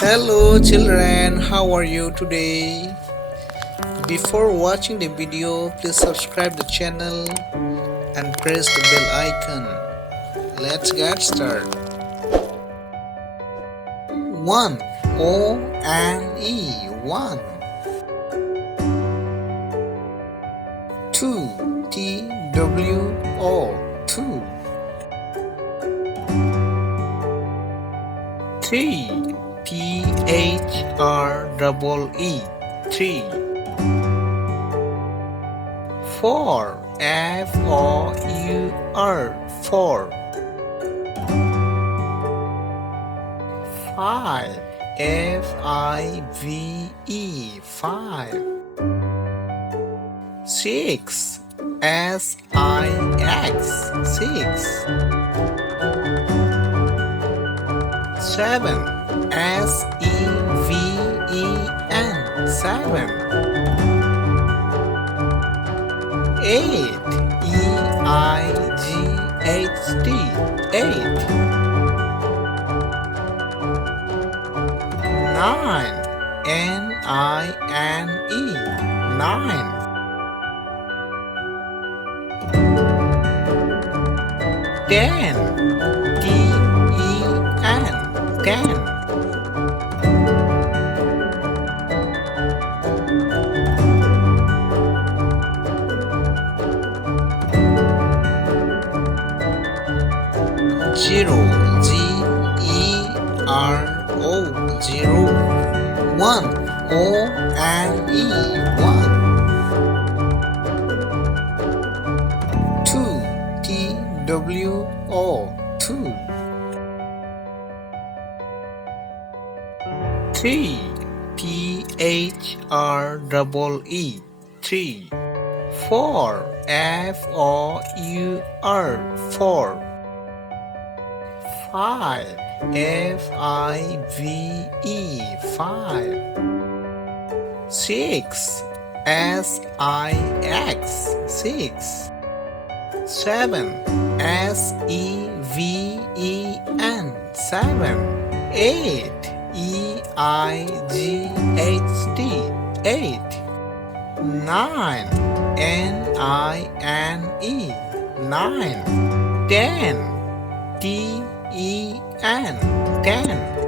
Hello children, how are you today? Before watching the video, please subscribe the channel and press the bell icon. Let's get started. 1 O N E 1. 2 T W O 2. 3 P H R E 3. 4 F O U R 4. 5 F I V E 5. 6 S I X 6. 7 S E V E N 7. 8 E I G H T 8. 9 N I N E 9. 10 T E N 10. 0 G E R O 0. 1 O N E 1. 2 T W O 2. 3 P H R E 3. 4 F O U R 4. 5 F I V E 5. 6 S I X 6. 7 S E V E N 7. 8 E I G H T 8. 9 N I N E 9. 10 T E N 10.